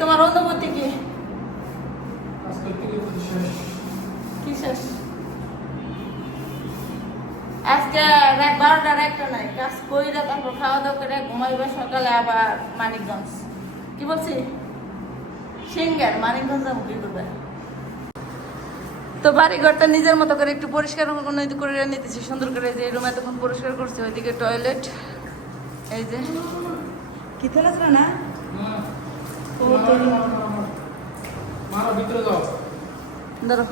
তোমার অনুভূতি কি? কি শেষ? আজকে রাত বারোটার একটা নাই কাজ কইরা তারপর খাওয়া দাওয়া করে ঘুমাইবে সকালে আবার মানিকগঞ্জ। কি বলছি? সিঙ্গার মানিকগঞ্জ যাব কি করবে? তো বাড়ি ঘরটা নিজের মতো করে একটু পরিষ্কার উন্নতি করে নিতেছি। সুন্দর করে যে রুমে তখন পরিষ্কার করছি ওইদিকে টয়লেট এই যে। কি তোলা না? ধরো।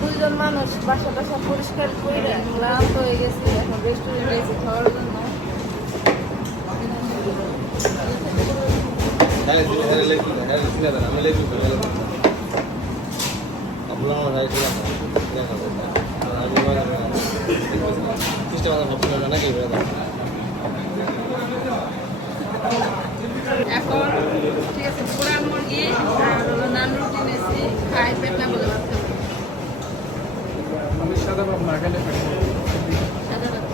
দুইজন মানুষ বাসা টাসা পরিষ্কার করে ক্লান্ত হয়ে গেছে, এখন রেস্টুরেন্টে এসে খাওয়ার জন্য। হ্যাঁ হ্যাঁ লেখি হ্যাঁ শুনে দেন আমি লেখি আপনার আমার ভাই ঠিক আছে দেখাবো আমি চেষ্টা করার ভাবছি না নাকি এখন ঠিক আছে পোড়া মুরগি আর হলো নান রুটি নিয়েছি খাই পেট না বলে ভাত খাব। আমি সাদা বাপ না গেলে সাদা ভাত।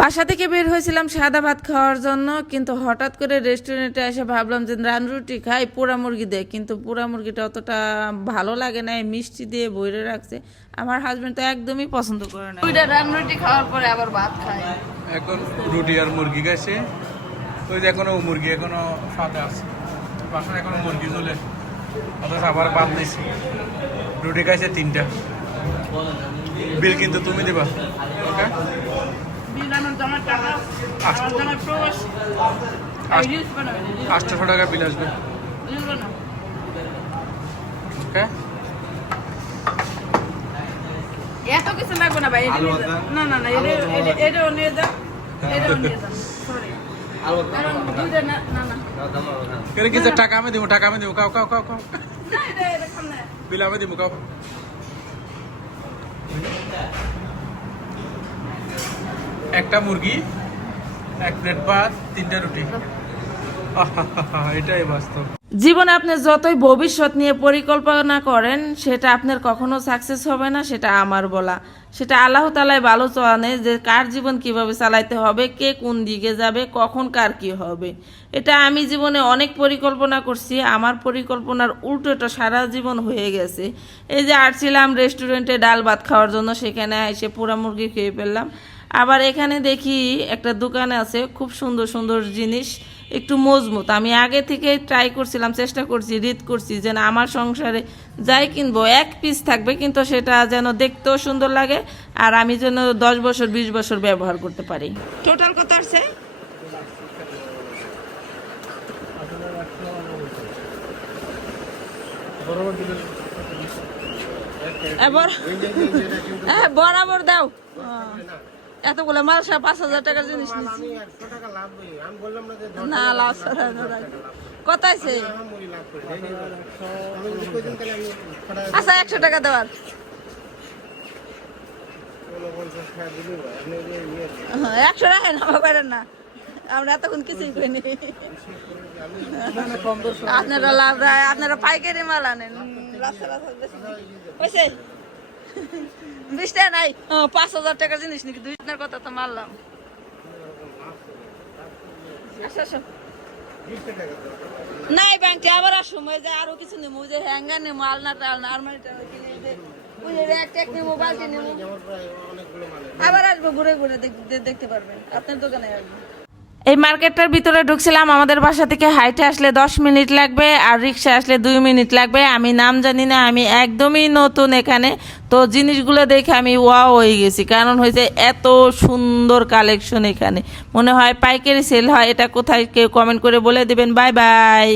বাসা থেকে বের হয়েছিলাম সাদা ভাত খাওয়ার জন্য কিন্তু হঠাৎ করে রেস্টুরেন্টে এসে ভাবলাম যে রান রুটি খাই পোড়া মুরগি দেয় কিন্তু পোড়া মুরগিটা অতটা ভালো লাগে না এই মিষ্টি দিয়ে বইরে রাখছে। আমার হাজবেন্ড তো একদমই পছন্দ করে না। রান রুটি খাওয়ার পরে আবার ভাত খাই এখন রুটি আর মুরগি গেছে ওই যে এখনও মুরগি এখনও সাথে আছে। বাসায় এখনও মুরগি চলে। অথচ আবার বাদ দিয়েছি। রুটি খাইছে তিনটা। বিল কিন্তু তুমি দিবা। ওকে? জমার টাকা বিল আসবে। ওকে? এত কিছু লাগবে না ভাই এটা নিয়ে যাও। না না না এটা এটা- নিয়ে যাও এটাও নিয়ে যাও সরি টাকা আমি দিব টাকা আমি দিব কাও দিব কাও একটা মুরগি, এক প্লেট ভাত, তিনটা রুটি। এটাই বাস্তব। জীবনে আপনি যতই ভবিষ্যৎ নিয়ে পরিকল্পনা করেন, সেটা আপনার কখনো সাকসেস হবে না, সেটা আমার বলা। সেটা আল্লাহ তালাই ভালো জানে যে কার জীবন কীভাবে চালাইতে হবে, কে কোন দিকে যাবে, কখন কার কি হবে। এটা আমি জীবনে অনেক পরিকল্পনা করছি, আমার পরিকল্পনার উল্টোটা সারা জীবন হয়ে গেছে। এই যে আসছিলাম রেস্টুরেন্টে ডাল ভাত খাওয়ার জন্য, সেখানে এসে পোড়া মুরগি খেয়ে ফেললাম। আবার এখানে দেখি একটা দোকান আছে, খুব সুন্দর সুন্দর জিনিস। একটু মজবুত। আমি আগে থেকে ট্রাই করছিলাম চেষ্টা করছি রিদ করছি যেন আমার সংসারে যাই কিনবো এক পিস থাকবে কিন্তু সেটা যেন দেখতেও সুন্দর লাগে আর আমি যেন দশ বছর বিশ বছর ব্যবহার করতে পারি। টোটাল কত আছে এবার হ্যাঁ বরাবর দাও। এতগুলো মাল পাঁচ হাজার টাকার জিনিস নিচ্ছি না লাভ। কত আছে? আচ্ছা একশো টাকা দেওয়ার। হ্যাঁ, একশো টাকা নামা করেন না। আমরা এতক্ষণ কিছুই করিনি। আপনারা লাভ আপনারা পাইকারি মাল আনেন। লাভ ছাড়া থাকবে হয়েছে টাকা নাই। পাঁচ হাজার টাকার জিনিস নাকি? দুই দিনের কথা তো মারলাম নাই ব্যাংকে আবার আসুম যে আরও কিছু নেব। যে হ্যাঙ্গার নেব, আলনা টালনা আলমারি আবার আসব, ঘুরে ঘুরে দেখ- দেখতে পারবেন। আপনার দোকানে আসব। এই মার্কেটটার ভিতরে ঢুকছিলাম, আমাদের বাসা থেকে হাইটে আসলে দশ মিনিট লাগবে আর রিক্সা আসলে দুই মিনিট লাগবে। আমি নাম জানি না, আমি একদমই নতুন এখানে। তো জিনিসগুলো দেখে আমি ওয়া হয়ে গেছি, কারণ হয়েছে এত সুন্দর কালেকশন এখানে। মনে হয় পাইকারি সেল হয়, এটা কোথায় কেউ কমেন্ট করে বলে দিবেন। Bye bye